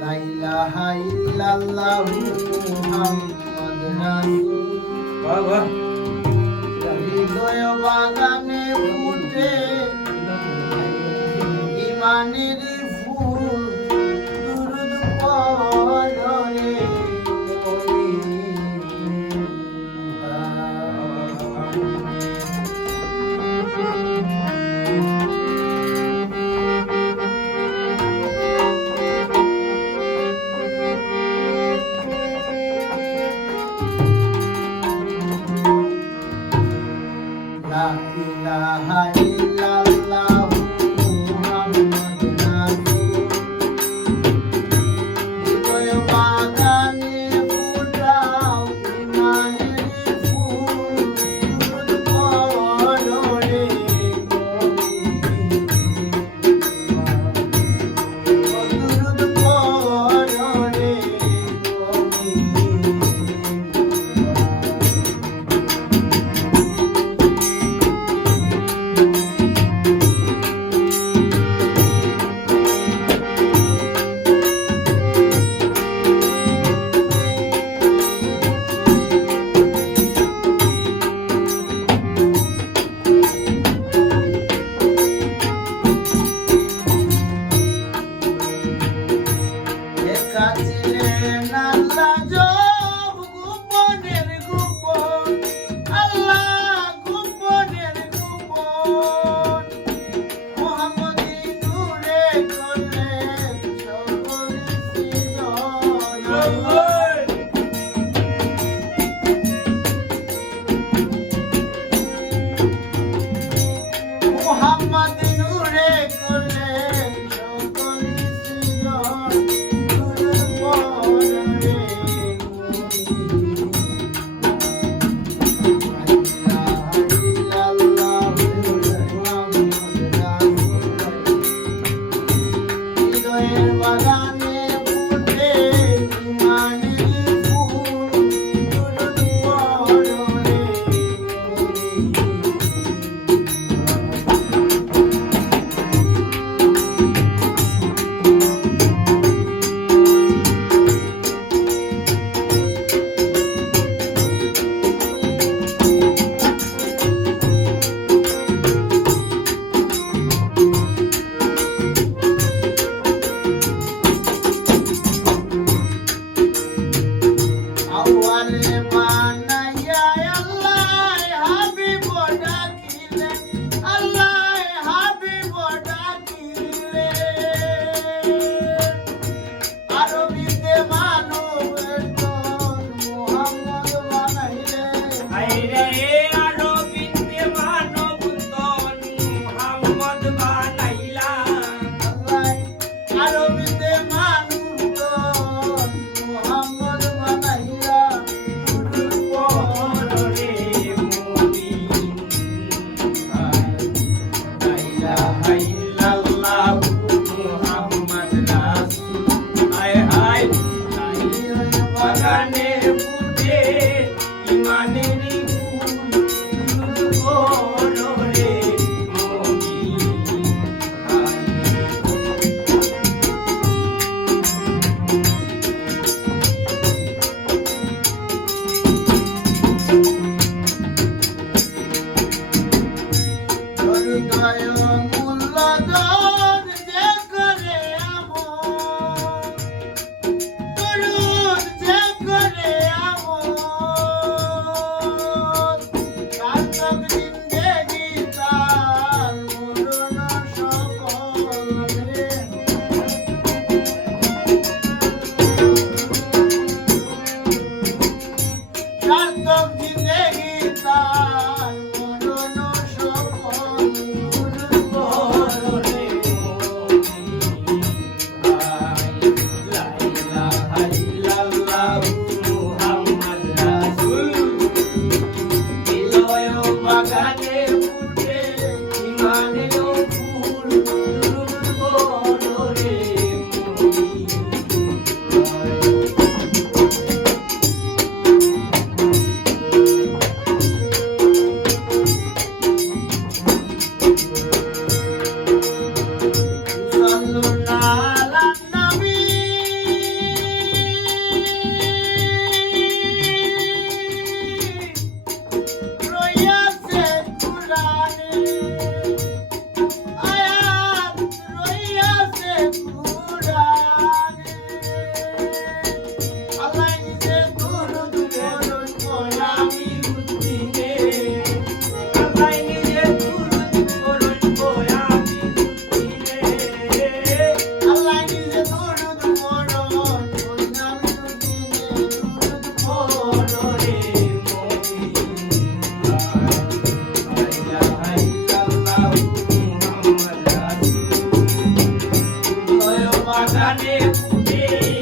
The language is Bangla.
লা ইলাহা ইল্লাল্লাহু মুহাম্মাদ রাসূল। বাহ বাহ। হৃদয় বাগানে ফুটে ইমানের ফুল, দুরুদ পড়ে লা ইলাহা ইল্লাল্লাহু মুহাম্মাদ রাসূল। হৃদয় বাগানে ফুটাও ইমানের ফুল, দুরুদ পড়ে দুরুদ পড়ে ছিলেন আল্লাহ জব গোপনের গোপন, আল্লাহ গোপনের গোপন। মুহাম্মদী নূরে করলেন সকল সৃজন। মুহাম্মদী নূরে করলেন সকল সৃজন। বাগানে ফুটে ইমানের ফুল, দুরুদ পড়ে আউয়ালে বানাইয়া আল্লাহ হাবিব ডাকিলেন, আল্লাহ হাবিব ডাকিলেন। আরবিতে মানবের দল মুহাম্মদ বানাইলেন। আইরে আরবিতে মানব তন মুহাম্মদ বানাইলা। আল্লাহ আরবিতে মানব দল মুহাম্মদ বানাইলা। দুরুদ পড়ে মুমিন লা ইলাহা ইল্লাল্লাহু মুহাম্মাদ রাসূল। হায় হায় বাগানে ফুটে ইমানের ফুল, দুরুদ পড়ে মুমিন। হৃদয় মূল্যধন যে করে আমল, দুরুদ যে করে আমল। সার্থক জিন্দেগি তার মরণ সফল রে। সার্থক জিন্দেগি তার মরণ সফল, দুরুদ পড়ে লা ইলাহা ইল্লাল্লাহু মুহাম্মাদ রাসূল। হৃদয় বাগানে ফুটে ইমানের ফুল, দুরুদ পড়ে মুমিন। সাল্লু আলা নবী রে